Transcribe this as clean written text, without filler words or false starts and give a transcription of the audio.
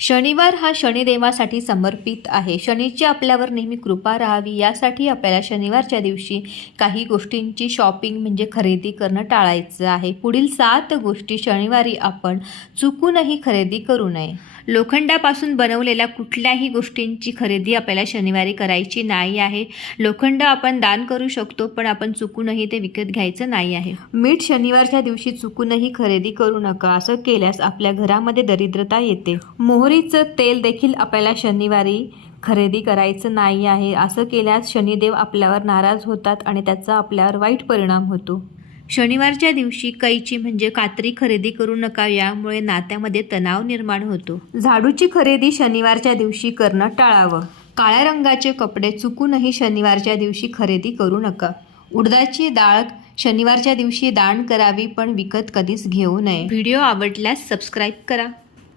शनिवार हा शनिदेवासाठी समर्पित आहे. शनीची आपल्यावर नेहमी कृपा राहावी यासाठी आपल्याला शनिवारच्या दिवशी काही गोष्टींची शॉपिंग म्हणजे खरेदी करणं टाळायचं आहे. पुढील 7 गोष्टी शनिवारी आपण चुकूनही खरेदी करू नये. लोखंडापासून बनवलेल्या कुठल्याही गोष्टींची खरेदी आपल्याला शनिवारी करायची नाही आहे. लोखंड आपण दान करू शकतो, पण आपण चुकूनही ते विकत घ्यायचं नाही आहे. मीठ शनिवारच्या दिवशी चुकूनही खरेदी करू नका. असं केल्यास आपल्या घरामध्ये दरिद्रता येते. मोहरीचं तेल देखील आपल्याला शनिवारी खरेदी करायचं नाही आहे. असं केल्यास शनिदेव आपल्यावर नाराज होतात आणि त्याचा आपल्यावर वाईट परिणाम होतो. शनिवारच्या दिवशी कैची म्हणजे कात्री खरेदी करू नका. यामुळे नात्यामध्ये तणाव निर्माण होतो. झाडूची खरेदी शनिवारच्या दिवशी करणं टाळावं. काळ्या रंगाचे कपडे चुकूनही शनिवारच्या दिवशी खरेदी करू नका. उडदाची डाळ शनिवारच्या दिवशी दान करावी, पण विकत कधीच घेऊ नये. व्हिडिओ आवडल्यास सबस्क्राईब करा.